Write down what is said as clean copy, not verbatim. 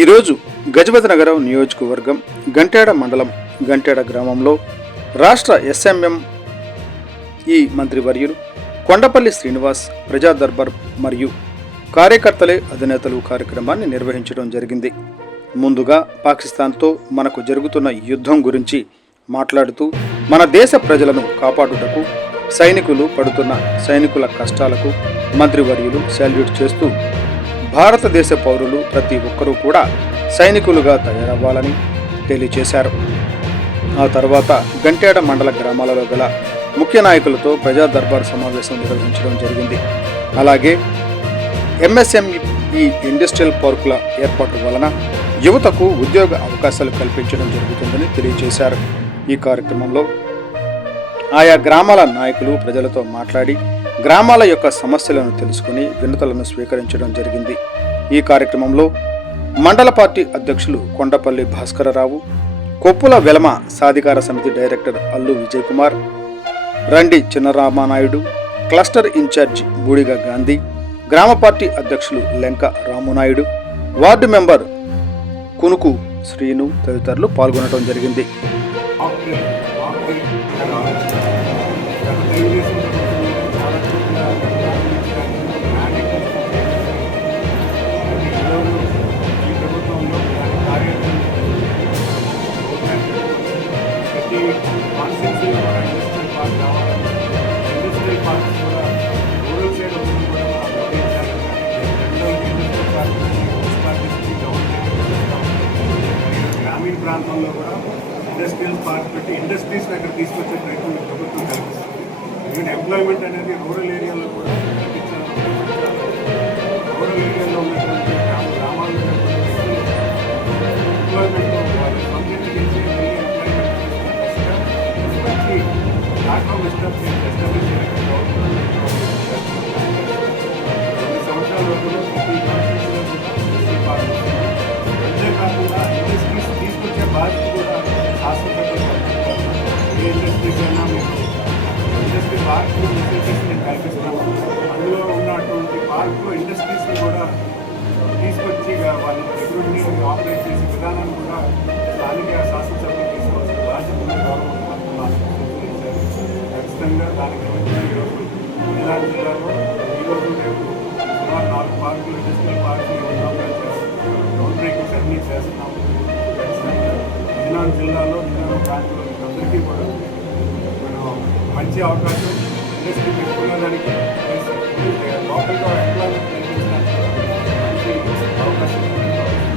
ఈరోజు గజపతి నగరం నియోజకవర్గం గంటేడ మండలం గంటేడ గ్రామంలో రాష్ట్ర ఎస్ఎంఎంఈ మంత్రివర్యులు కొండపల్లి శ్రీనివాస్ ప్రజా దర్బార్ మరియు కార్యకర్తలే అధినేతలు కార్యక్రమాన్ని నిర్వహించడం జరిగింది. ముందుగా పాకిస్తాన్తో మనకు జరుగుతున్న యుద్ధం గురించి మాట్లాడుతూ మన దేశ ప్రజలను కాపాడుటకు సైనికులు పడుతున్న సైనికుల కష్టాలకు మంత్రివర్యులు సాల్యూట్ చేస్తూ భారతదేశ పౌరులు ప్రతి ఒక్కరూ కూడా సైనికులుగా తయారవ్వాలని తెలియజేశారు. ఆ తర్వాత గంటేడ మండల గ్రామాలలో గల ముఖ్య నాయకులతో ప్రజా దర్బార్ సమావేశం నిర్వహించడం జరిగింది. అలాగే ఎంఎస్ఎంఈ ఇండస్ట్రియల్ పార్కుల ఏర్పాటు వలన యువతకు ఉద్యోగ అవకాశాలు కల్పించడం జరుగుతుందని తెలియజేశారు. ఈ కార్యక్రమంలో ఆయా గ్రామాల నాయకులు ప్రజలతో మాట్లాడి గ్రామాల యొక్క సమస్యలను తెలుసుకుని వినతులను స్వీకరించడం జరిగింది. ఈ కార్యక్రమంలో మండల పార్టీ అధ్యక్షులు కొండపల్లి భాస్కరరావు, కొప్పుల వెలమ సాధికార సమితి డైరెక్టర్ అల్లు విజయ్ కుమార్, రండి చిన్నరామానాయుడు, క్లస్టర్ ఇన్ఛార్జ్ బూడిగ గాంధీ, గ్రామ పార్టీ అధ్యక్షులు లెంక రామునాయుడు, వార్డు మెంబర్ కునుకు శ్రీను తదితరులు పాల్గొనడం జరిగింది. గ్రామీణ ప్రాంతంలో కూడా ఇండస్ట్రియల్ పార్క్ పెట్టి ఇండస్ట్రీస్ అక్కడ తీసుకొచ్చే ప్రయత్నం ప్రభుత్వం కల్పిస్తుంది. ఈవెన్ ఎంప్లాయ్మెంట్ అనేది రూరల్ ఏరియాలో కూడా రూరల్ ఏరియాలో ఉన్నటువంటి గ్రామాల్లో ఎంప్లాయ్మెంట్ వాళ్ళు కంప్లీట్ చేసి మంచి ప్లాట్ఫామ్ ఎస్టాబ్లిష్ చేయడానికి కొన్ని సంవత్సరాల వరకు ప్రతి కాన్స్టిట్యూన్సీలో కూడా ఇండస్ట్రీ పార్క్ అంతేకాకుండా ఇండస్ట్రీస్ తీసుకొచ్చే బాధ్యత కూడా శాశ్వతంగా ఏ ఇండస్ట్రీస్ అయినా మీరు ఇండస్ట్రీ పార్క్ ఫెసిలిటీస్ నేను కల్పిస్తాను. అందులో ఉన్నటువంటి పార్క్లో ఇండస్ట్రీస్ని కూడా తీసుకొచ్చి వాళ్ళ ఎటువంటి ఆపరేట్ చేసే విధానాన్ని కూడా స్థానిక శాసనసభ్యులు తీసుకోవాల్సిన బాధ్యత ఖచ్చితంగా దానికి ఈరోజు జిల్లాలో ఈరోజు రేపు సుమారు 4 పార్కులు ఇండస్ట్రియల్ పార్కులు గ్రౌండ్ బ్రేకింగ్స్ అన్నీ చేస్తున్నాము. ఖచ్చితంగా విజయనగరం జిల్లాలో విజయనగరం ప్రాంతంలో అందరికీ కూడా మనం మంచి అవకాశం ఇండస్ట్రీ పెట్టుకునేదానికి లోకల్గా ఎంప్లాయ్మెంట్